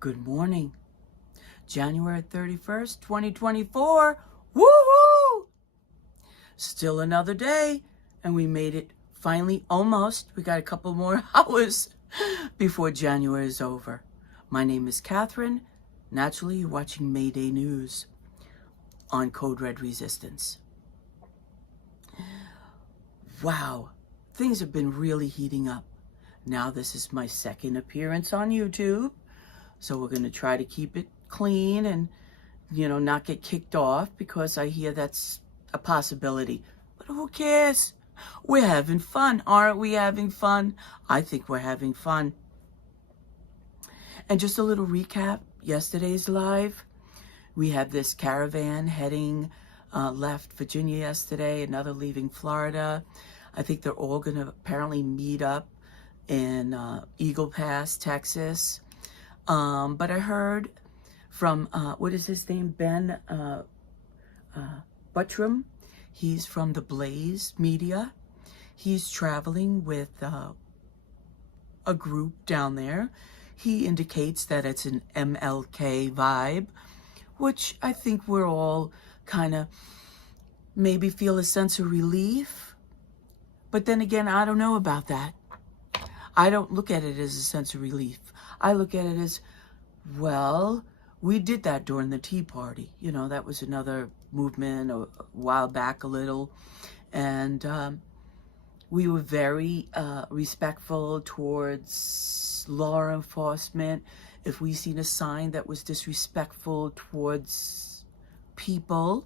Good morning. January 31st, 2024. Woohoo! Still another day, and we made it finally almost. We got a couple more hours before January is over. My name is Catherine. Naturally, you're watching Mayday News on Code Red Resistance. Wow, things have been really heating up. Now this is my second appearance on YouTube. So we're going to try to keep it clean and, not get kicked off, because I hear that's a possibility. But who cares? We're having fun. Aren't we having fun? I think we're having fun. And just a little recap, yesterday's live. We had this caravan heading left Virginia yesterday, another leaving Florida. I think they're all going to apparently meet up in Eagle Pass, Texas. But I heard from, what is his name? Ben Buttram. He's from the Blaze Media. He's traveling with a group down there. He indicates that it's an MLK vibe, which I think we're all kind of maybe feel a sense of relief. But then again, I don't know about that. I don't look at it as a sense of relief. I look at it as, well, we did that during the Tea Party. That was another movement a while back a little. And we were very respectful towards law enforcement. If we seen a sign that was disrespectful towards people,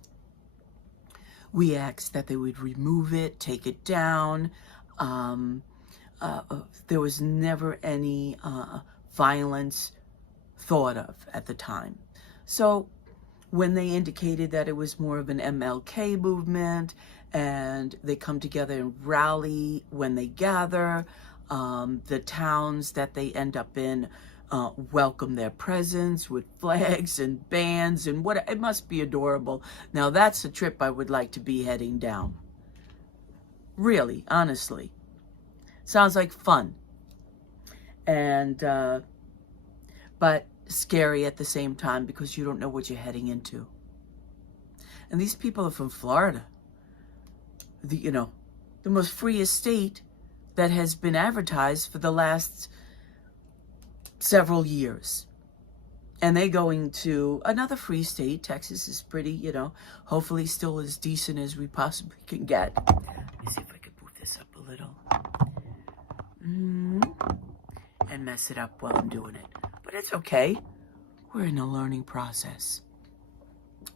we asked that they would remove it, take it down. There was never any violence thought of at the time. So when they indicated that it was more of an MLK movement and they come together and rally when they gather, the towns that they end up in welcome their presence with flags and bands and what, it must be adorable. Now that's a trip I would like to be heading down. Really, honestly. Sounds like fun. And, but scary at the same time, because you don't know what you're heading into. And these people are from Florida. The most freest state that has been advertised for the last several years. And they're going to another free state. Texas is pretty, hopefully still as decent as we possibly can get. Let me see if I can move this up a little. And mess it up while I'm doing it. But it's okay. We're in a learning process.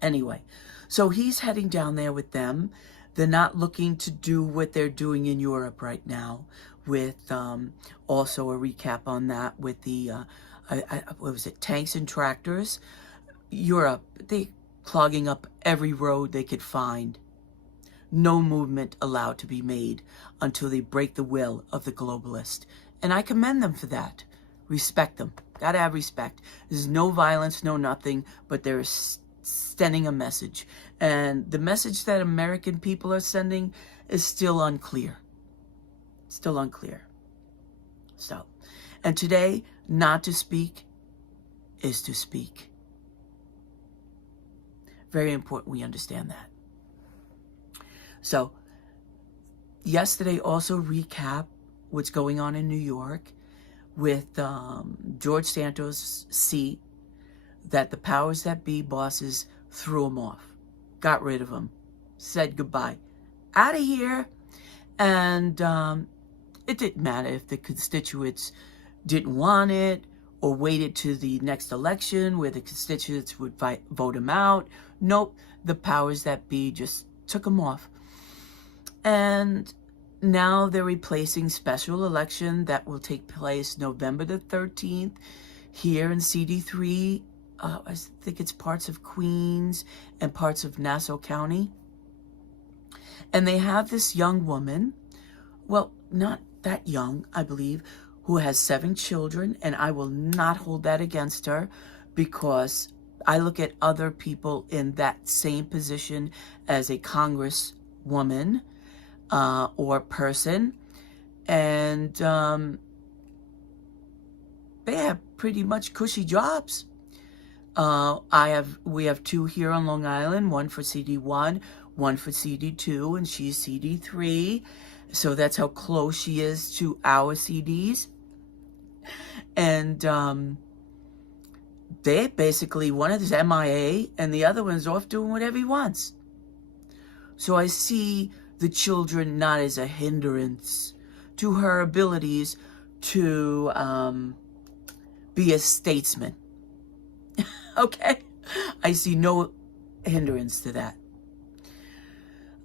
Anyway, so he's heading down there with them. They're not looking to do what they're doing in Europe right now, with also a recap on that with the, what was it, tanks and tractors. Europe, they clogging up every road they could find. No movement allowed to be made until they break the will of the globalist. And I commend them for that. Respect them. Gotta have respect. There's no violence, no nothing, but they're sending a message. And the message that American people are sending is still unclear. Still unclear. So, and today, not to speak is to speak. Very important we understand that. So, yesterday also recap what's going on in New York with George Santos' seat, that the powers that be bosses threw him off, got rid of him, said goodbye, out of here. And it didn't matter if the constituents didn't want it or waited to the next election where the constituents would vote him out. Nope, the powers that be just took him off. And now they're replacing special election that will take place November the 13th here in CD3. I think it's parts of Queens and parts of Nassau County. And they have this young woman, well, not that young, I believe, who has 7 children. And I will not hold that against her, because I look at other people in that same position as a congresswoman or person, and they have pretty much cushy jobs. We have 2 here on Long Island, one for CD1, one for CD2, and she's CD3. So that's how close she is to our CDs. And they basically, one is MIA and the other one's off doing whatever he wants. So I see the children not as a hindrance to her abilities to be a statesman. Okay? I see no hindrance to that.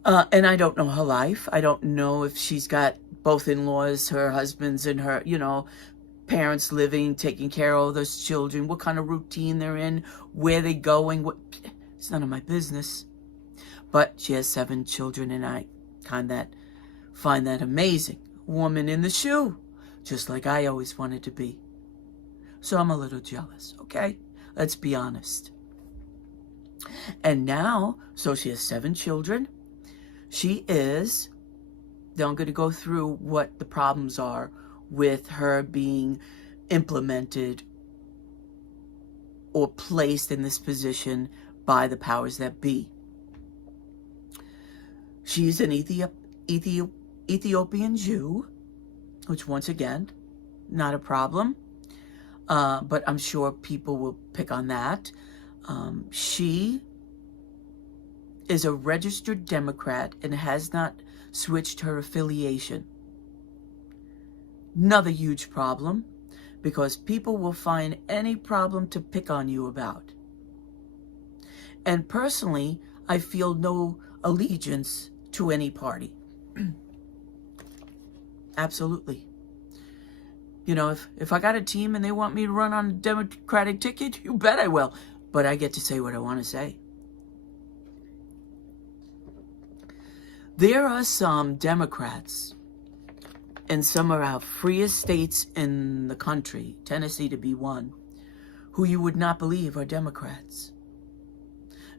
And I don't know her life. I don't know if she's got both in-laws, her husbands, and her, parents living, taking care of those children, what kind of routine they're in, where they're going. It's none of my business. But she has 7 children, and I find that amazing. Woman in the shoe, just like I always wanted to be. So I'm a little jealous, okay? Let's be honest. And now, so she has 7 children. She is, now I'm going to go through what the problems are with her being implemented or placed in this position by the powers that be. She's an Ethiopian Jew, which once again, not a problem. But I'm sure people will pick on that. She is a registered Democrat and has not switched her affiliation. Another huge problem, because people will find any problem to pick on you about. And personally, I feel no allegiance to any party. Absolutely. If I got a team and they want me to run on a Democratic ticket, you bet I will. But I get to say what I want to say. There are some Democrats in some of our freest states in the country, Tennessee to be one, who you would not believe are Democrats.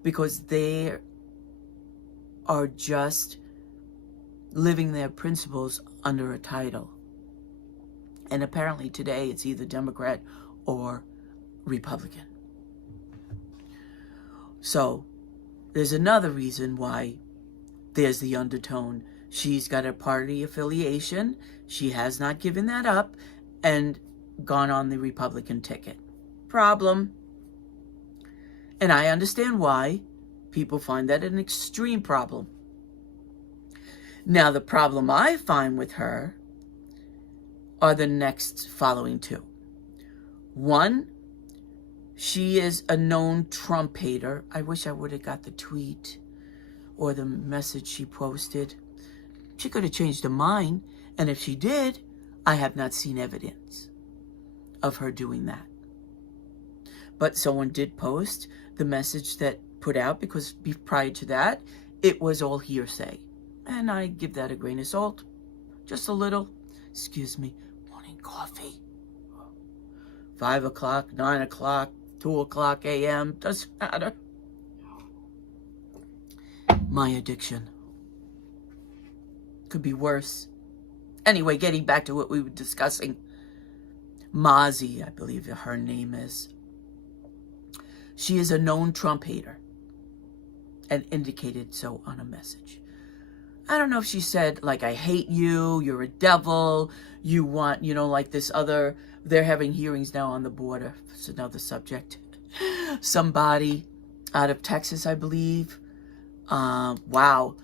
Because they are just living their principles under a title. And apparently today it's either Democrat or Republican. So there's another reason why there's the undertone. She's got a party affiliation. She has not given that up and gone on the Republican ticket. Problem. And I understand why. People find that an extreme problem. Now, the problem I find with her are the next following 2. 1, she is a known Trump hater. I wish I would have got the tweet or the message she posted. She could have changed her mind, and if she did, I have not seen evidence of her doing that. But someone did post the message that put out, because prior to that, it was all hearsay. And I give that a grain of salt. Just a little. Excuse me. Morning coffee. 5 o'clock, 9 o'clock, 2 o'clock a.m. Doesn't matter. My addiction. Could be worse. Anyway, getting back to what we were discussing. Mazi, I believe her name is. She is a known Trump hater. And indicated so on a message. I don't know if she said, like, I hate you, you're a devil, you want, like this other, they're having hearings now on the border. It's another subject. Somebody out of Texas, I believe. Wow.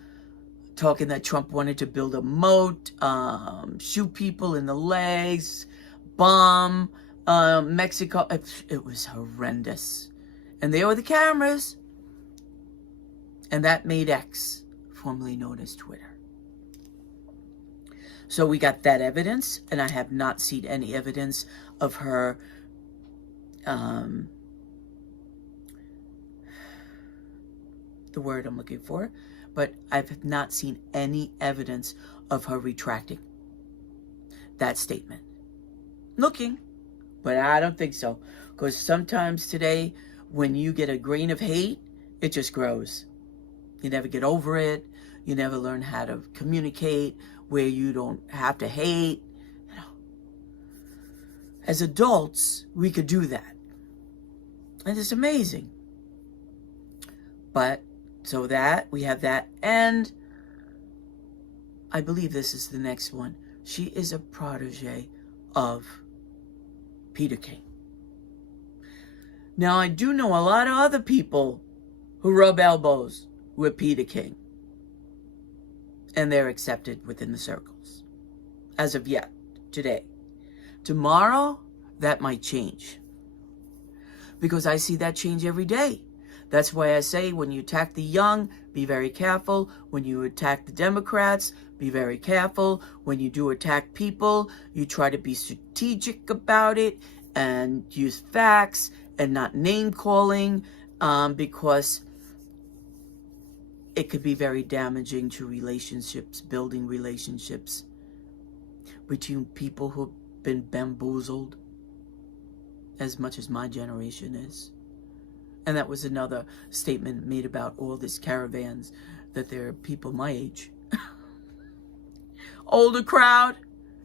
Talking that Trump wanted to build a moat, shoot people in the legs, bomb Mexico. It was horrendous. And there were the cameras. And that made X, formerly known as Twitter. So we got that evidence, and I have not seen any evidence of her the word I'm looking for, but I've not seen any evidence of her retracting that statement. Looking, but I don't think so, because sometimes today, when you get a grain of hate, it just grows. You never get over it. You never learn how to communicate where you don't have to hate. As adults, we could do that. And it's amazing. But, so that, we have that. And I believe this is the next one. She is a protege of Peter King. Now, I do know a lot of other people who rub elbows with Peter King. And they're accepted within the circles. As of yet, today. Tomorrow, that might change. Because I see that change every day. That's why I say when you attack the young, be very careful. When you attack the Democrats, be very careful. When you do attack people, you try to be strategic about it and use facts and not name calling, because it could be very damaging to relationships, building relationships between people who've been bamboozled as much as my generation is. And that was another statement made about all these caravans, that there are people my age. Older crowd,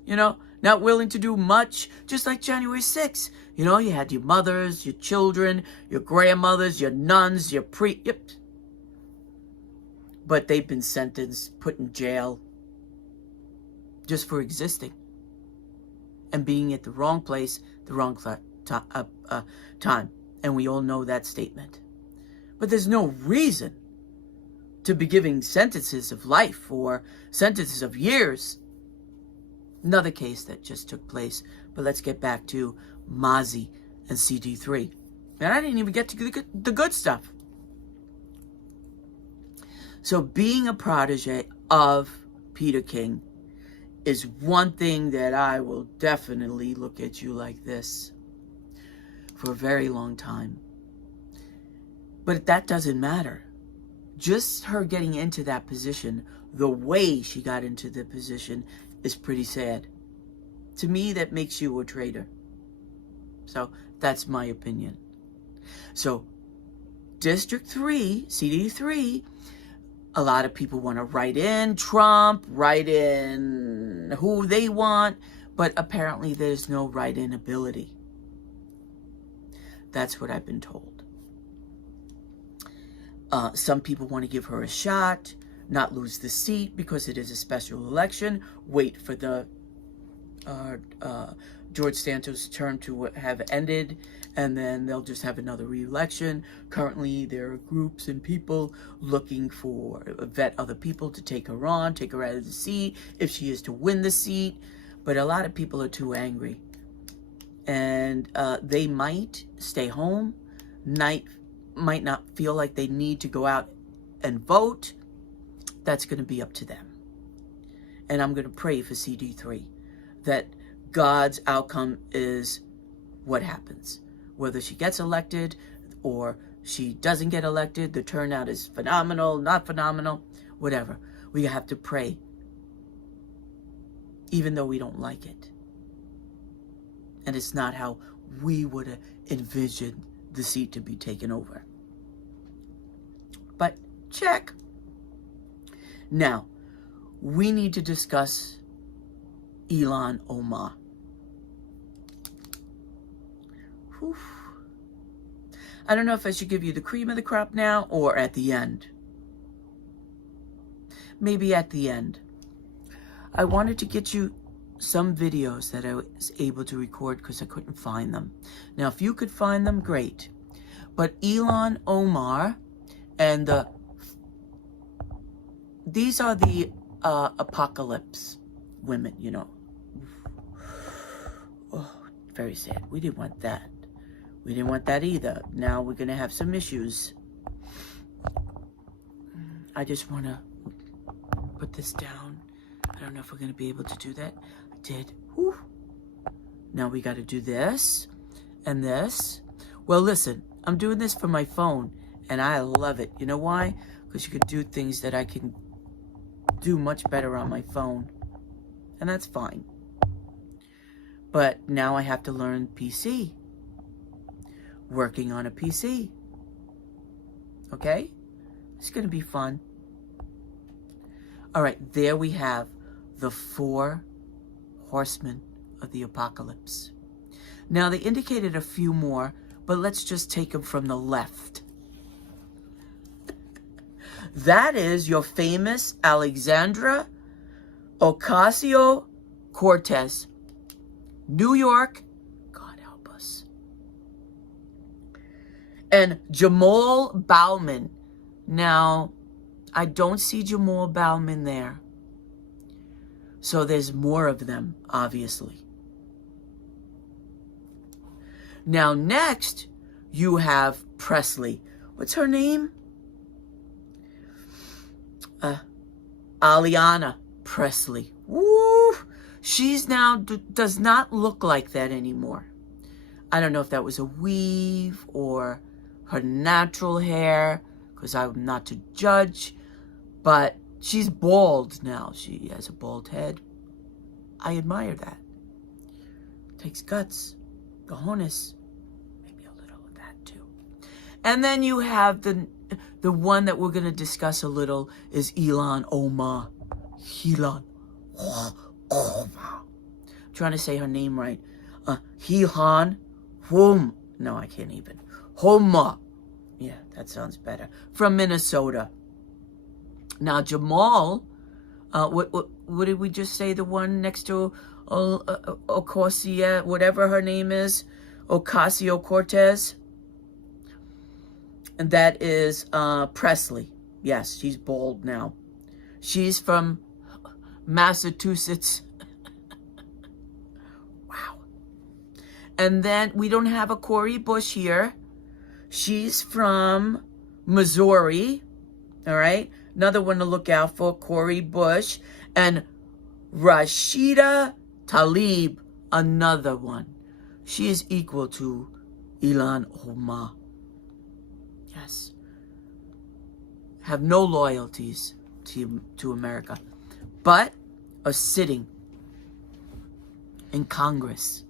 not willing to do much, just like January 6th. You had your mothers, your children, your grandmothers, your nuns, your but they've been sentenced, put in jail, just for existing and being at the wrong place, the wrong time. And we all know that statement. But there's no reason to be giving sentences of life or sentences of years. Another case that just took place. But let's get back to Mozzie and CD3. And I didn't even get to the good stuff. So being a protege of Peter King is one thing that I will definitely look at you like this for a very long time. But that doesn't matter. Just her getting into that position, the way she got into the position, is pretty sad. To me, that makes you a traitor. So that's my opinion. So District 3, CD3, a lot of people want to write in Trump, write in who they want, but apparently there's no write-in ability. That's what I've been told. Some people want to give her a shot, not lose the seat because it is a special election, wait for the George Santos' term to have ended, and then they'll just have another re-election. Currently, there are groups and people looking for vet other people to take her on, take her out of the seat, if she is to win the seat. But a lot of people are too angry. And they might stay home, might not feel like they need to go out and vote. That's going to be up to them. And I'm going to pray for CD3 that God's outcome is what happens. Whether she gets elected or she doesn't get elected, the turnout is phenomenal, not phenomenal, whatever. We have to pray, even though we don't like it. And it's not how we would have envisioned the seat to be taken over. But check. Now, we need to discuss Ilhan Omar. Whew. I don't know if I should give you the cream of the crop now or at the end. Maybe at the end. I wanted to get you some videos that I was able to record because I couldn't find them. Now, if you could find them, great. But Ilhan Omar and these are the apocalypse women, Oh, very sad. We didn't want that. We didn't want that either. Now we're going to have some issues. I just want to put this down. I don't know if we're going to be able to do that. I did. Whew. Now we got to do this and this. Well, listen, I'm doing this for my phone, and I love it. You know why? Because you can do things that I can do much better on my phone. And that's fine. But now I have to learn PC. Working on a PC. Okay? It's going to be fun. All right, there we have the 4 horsemen of the apocalypse. Now, they indicated a few more, but let's just take them from the left. That is your famous Alexandra Ocasio-Cortez. New York, God help us. And Jamal Bowman. Now, I don't see Jamal Bowman there. So there's more of them, obviously. Now, next, you have Presley. What's her name? Aliana Presley. Woo! She's now does not look like that anymore. I don't know if that was a weave or her natural hair, because I'm not to judge, but she's bald now. She has a bald head. I admire that. Takes guts. Cojones. Maybe a little of that too. And then you have the one that we're going to discuss a little is Ilhan Omar. Ilhan Omar. I'm trying to say her name right. Ilhan Omar. No, I can't even. Omar. Yeah, that sounds better. From Minnesota. Now, Jamal, what did we just say? The one next to Ocasio, whatever her name is, Ocasio-Cortez. And that is Presley. Yes, she's bald now. She's from Massachusetts. Wow. And then we don't have a Cori Bush here. She's from Missouri. All right. Another one to look out for, Cori Bush. And Rashida Tlaib, another one. She is equal to Ilhan Omar. Yes. Have no loyalties to America, but are sitting in Congress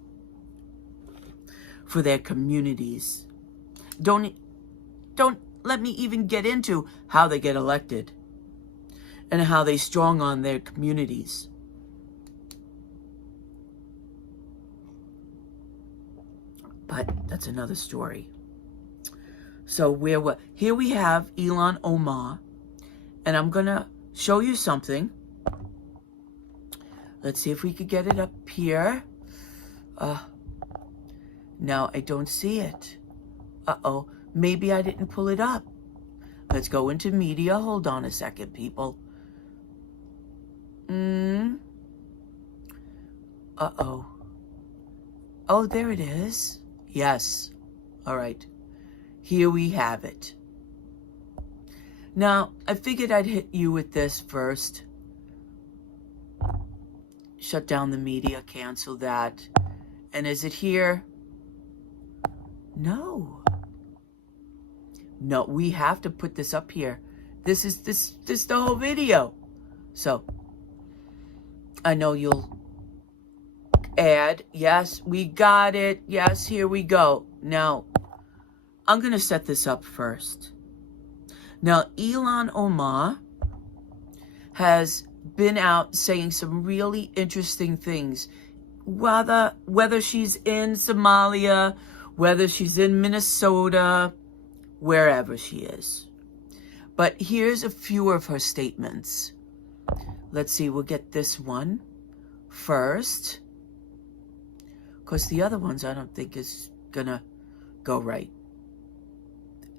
for their communities. Don't let me even get into how they get elected and how they strong on their communities. But that's another story. So here we have Ilhan Omar, and I'm going to show you something. Let's see if we could get it up here. No, I don't see it. Uh-oh. Maybe I didn't pull it up. Let's go into media. Hold on a second, people. Uh-oh. Oh, there it is. Yes. All right. Here we have it. Now, I figured I'd hit you with this first. Shut down the media, cancel that. And is it here? No. No, we have to put this up here. This is the whole video. So, I know you'll add. Yes, we got it. Yes, here we go. Now, I'm going to set this up first. Now, Ilhan Omar has been out saying some really interesting things. Whether she's in Somalia, whether she's in Minnesota, wherever she is. But here's a few of her statements. Let's see, we'll get this one first. Because the other ones I don't think is going to go right.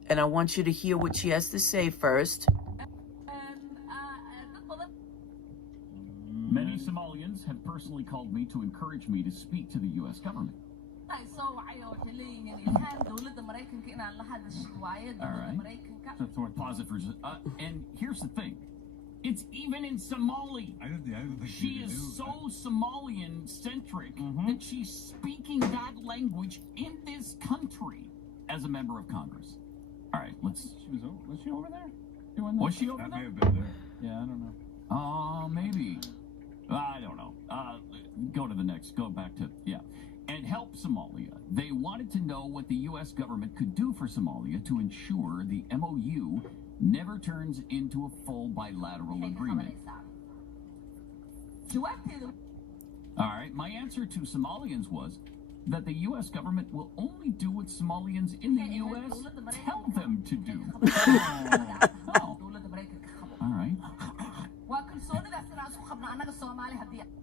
And I want you to hear what she has to say first. Many Somalians have personally called me to encourage me to speak to the U.S. government. All right. So pause it for just. And here's the thing. It's even in Somali. She is so Somalian-centric that she's speaking that language in this country as a member of Congress. All right, let's... Was she over there? Was she over there? May have been there. Yeah, I don't know. Maybe. I don't know. Go to the next. Go back to... Yeah. And help Somalia. They wanted to know what the U.S. government could do for Somalia to ensure the MOU never turns into a full bilateral agreement. All right, my answer to Somalians was, that the U.S. government will only do what Somalians in the U.S. tell them to do. Oh. All right.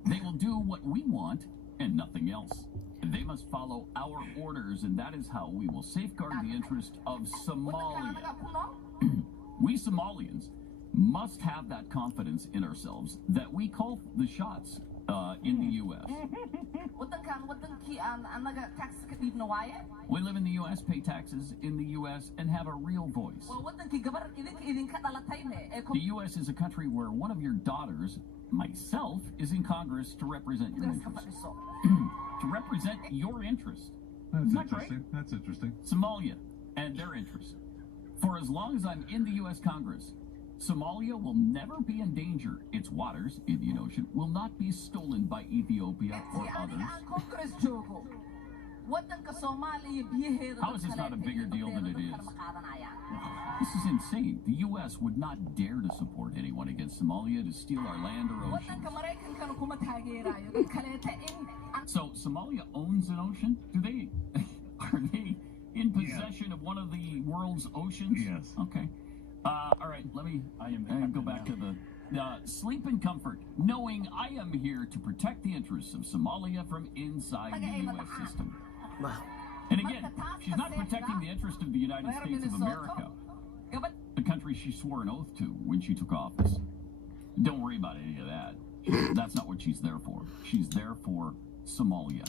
They will do what we want and nothing else. They must follow our orders, and that is how we will safeguard the interest of Somalia. We Somalians must have that confidence in ourselves that we call the shots in the U.S. We live in the U.S., pay taxes in the U.S., and have a real voice. The U.S. is a country where one of your daughters, myself, is in Congress to represent your interests. To represent your interests. That's Isn't that interesting. great? That's interesting. Somalia and their interests. For as long as I'm in the U.S. Congress, Somalia will never be in danger. Its waters, Indian Ocean, will not be stolen by Ethiopia or others. How is this not a bigger deal than it is? This is insane. The U.S. would not dare to support anyone against Somalia to steal our land or oceans. So Somalia owns an ocean? Are they in possession of one of the world's oceans? Yes. Okay. All right, let me go back to the sleep in comfort, knowing I am here to protect the interests of Somalia from inside the U.S. system. Wow. And again, she's not protecting the interest of the United States of America, the country she swore an oath to when she took office. Don't worry about any of that. That's not what she's there for. She's there for Somalia.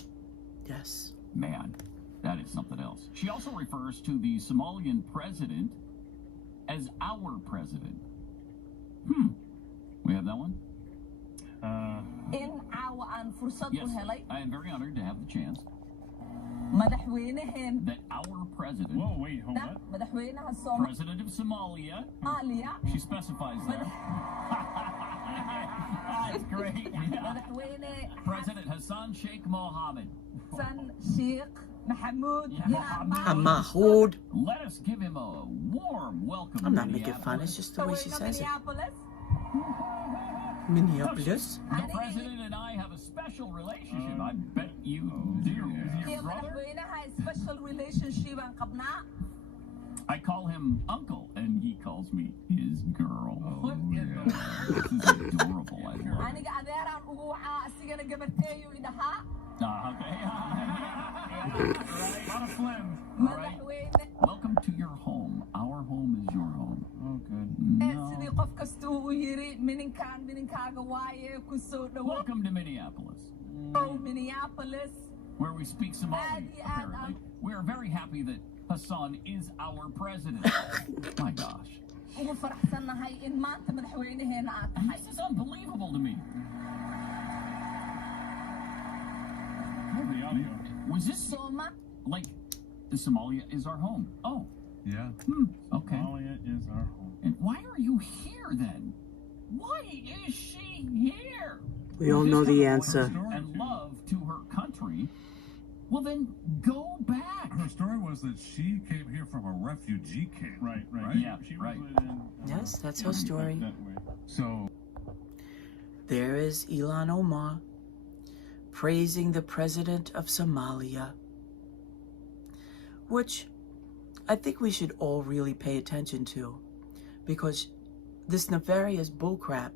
Yes. Man, that is something else. She also refers to the Somalian president as our president. We have that one? Yes, I am very honored to have the chance that our president, Whoa, wait, hold up. president of Somalia, she specifies there. That's great. Yeah. President Hassan Sheikh Mohammed. Mahmoud. Let us give him a warm welcome. I'm to not making fun. It's Minneapolis. just the way she says it. Minneapolis. The president and I have a special relationship. I bet you do. Is he your brother? I call him uncle, and he calls me his girl. Oh, yeah. This is adorable. I love it. Okay. Lot of phlegm. All right. Welcome to your home. Our home is your home. Oh, good. Welcome to Minneapolis, where we speak Somali, apparently. We are very happy that Hassan is our president. My gosh. This is unbelievable to me. The audio. Was this like Somalia is our home? Oh, Yeah. okay. Somalia is our home. And why are you here then? Why is she here? We all know the answer. And love to her country. Well, then go back. Her story was that she came here from a refugee camp. Right. Yeah, She right. was in, Yes, that's her story. that way. So, There is Ilhan Omar praising the president of Somalia, which I think we should all really pay attention to, because this nefarious bullcrap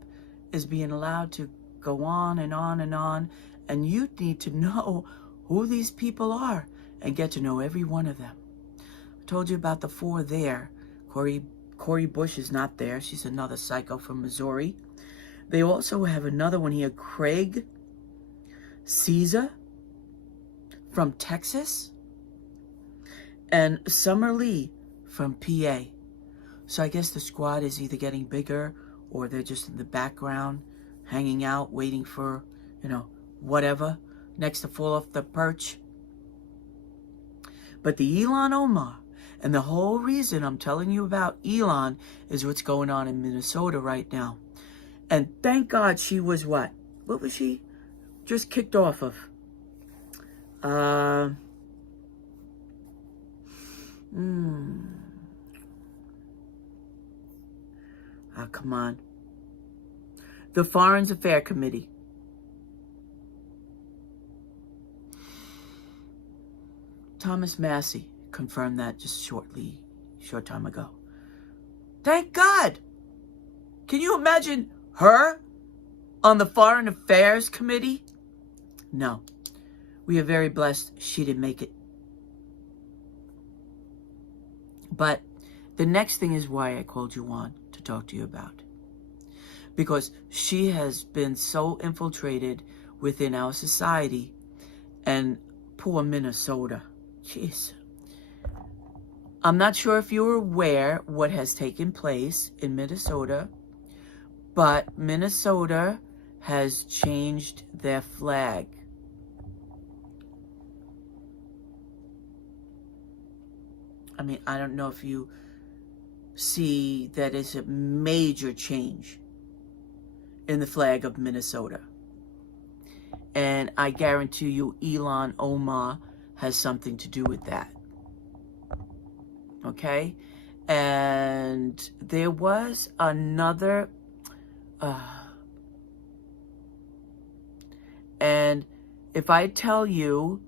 is being allowed to go on and on and on, and you need to know who these people are and get to know every one of them. I told you about the four there. Cori Bush is not there. She's another psycho from Missouri. They also have another one here, Craig Caesar from Texas, and Summer Lee from PA. So I guess the squad is either getting bigger or they're just in the background, hanging out, waiting for, whatever, next to fall off the perch. But the Ilhan Omar, and the whole reason I'm telling you about Elon is what's going on in Minnesota right now. And thank God she was what? What was she just kicked off of? Oh, come on. The Foreign Affairs Committee. Thomas Massey confirmed that just short time ago. Thank God. Can you imagine her on the Foreign Affairs Committee? No. We are very blessed she didn't make it. But the next thing is why I called you on to talk to you about. Because she has been so infiltrated within our society, and poor Minnesota. Jeez. I'm not sure if you're aware what has taken place in Minnesota, but Minnesota has changed their flag. I mean, I don't know if you see that it's a major change in the flag of Minnesota. And I guarantee you Ilhan Omar has something to do with that. Okay? And there was another... and if I tell you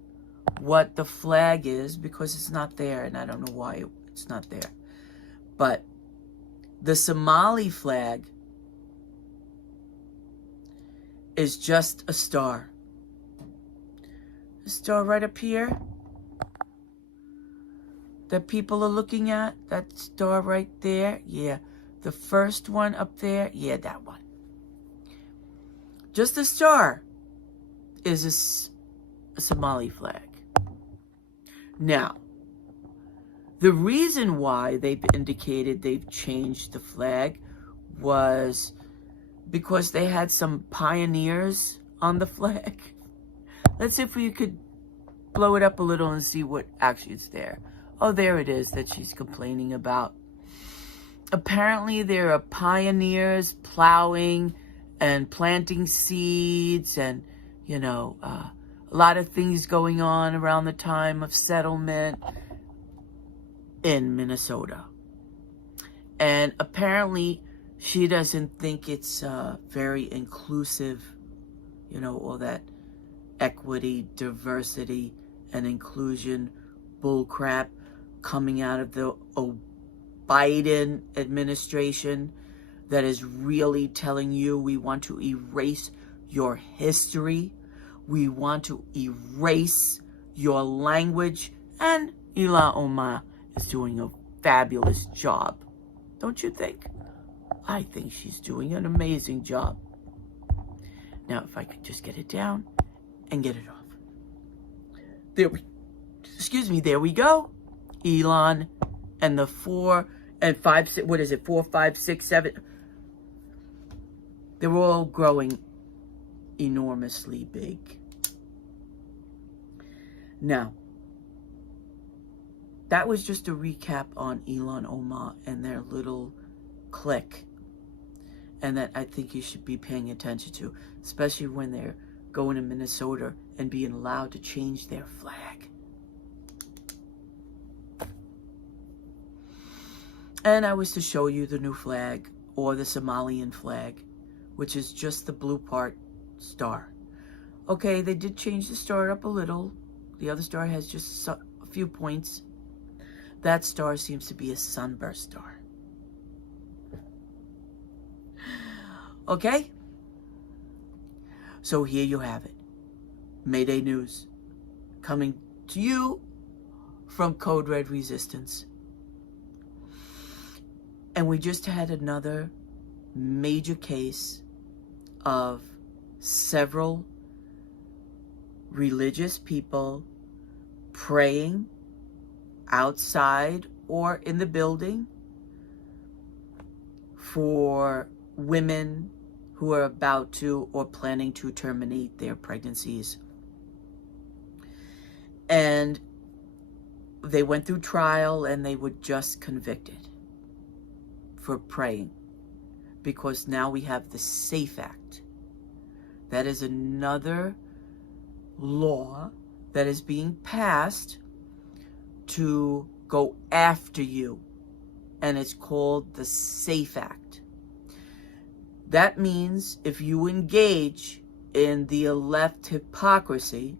what the flag is, because it's not there, and I don't know why it's not there, but the Somali flag is just a star. A star right up here that people are looking at, that star right there, yeah. The first one up there, yeah, that one. Just a star is a Somali flag. Now, the reason why they've indicated they've changed the flag was because they had some pioneers on the flag. Let's see if we could blow it up a little and see what actually is there. Oh, there it is that she's complaining about. Apparently there are pioneers plowing and planting seeds and, you know, a lot of things going on around the time of settlement in Minnesota. And apparently she doesn't think it's very inclusive, you know, all that equity, diversity, and inclusion bullcrap coming out of the Biden administration that is really telling you we want to erase your history. We want to erase your language. And Ilhan Omar is doing a fabulous job. Don't you think? I think she's doing an amazing job. Now, if I could just get it down and get it off. There we go. Elon and the 4 and 5, 6, what is it? 4, 5, 6, 7. They're all growing enormously big. Now, that was just a recap on Ilhan Omar and their little clique. And that I think you should be paying attention to, especially when they're going to Minnesota and being allowed to change their flag. And I was to show you the new flag, or the Somalian flag, which is just the blue part star. Okay, they did change the star up a little. The other star has just a few points. That star seems to be a sunburst star. Okay? So here you have it. Mayday News. Coming to you from Code Red Resistance. And we just had another major case of several religious people praying outside or in the building for women who are about to or planning to terminate their pregnancies. And they went through trial and they were just convicted for praying, because now we have the SAFE Act. That is another law that is being passed to go after you, and it's called the SAFE Act. That means if you engage in the left hypocrisy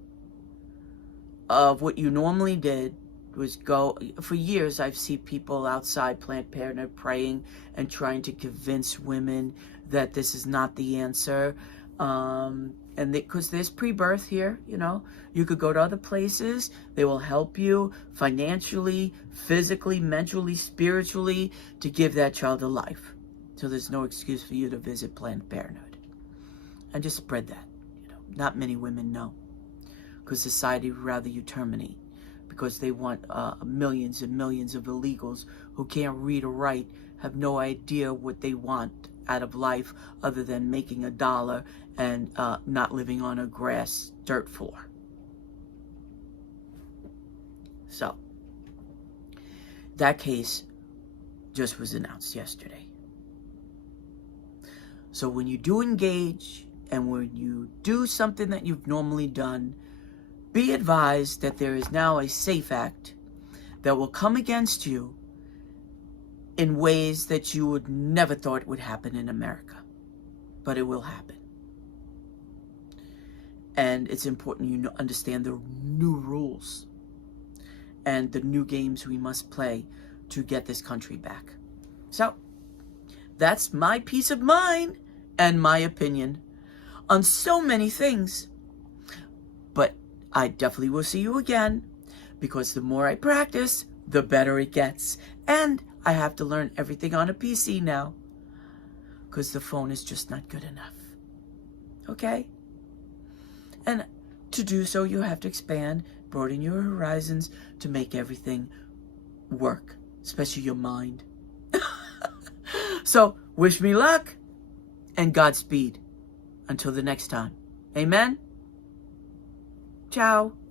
of what you normally did was go. For years, I've seen people outside Planned Parenthood praying and trying to convince women that this is not the answer. And because there's pre-birth here, you know, you could go to other places. They will help you financially, physically, mentally, spiritually to give that child a life. So there's no excuse for you to visit Planned Parenthood. And just spread that. You know, not many women know, because society would rather you terminate, because they want millions and millions of illegals who can't read or write, have no idea what they want out of life other than making $1 and not living on a grass dirt floor. So, that case just was announced yesterday. So when you do engage and when you do something that you've normally done, be advised that there is now a SAFE Act that will come against you in ways that you would never thought would happen in America. But it will happen. And it's important you understand the new rules and the new games we must play to get this country back. So, that's my peace of mind and my opinion on so many things. But I definitely will see you again, because the more I practice, the better it gets. And I have to learn everything on a PC now, because the phone is just not good enough. Okay? And to do so, you have to expand, broaden your horizons to make everything work, especially your mind. So, wish me luck and Godspeed. Until the next time. Amen? Ciao.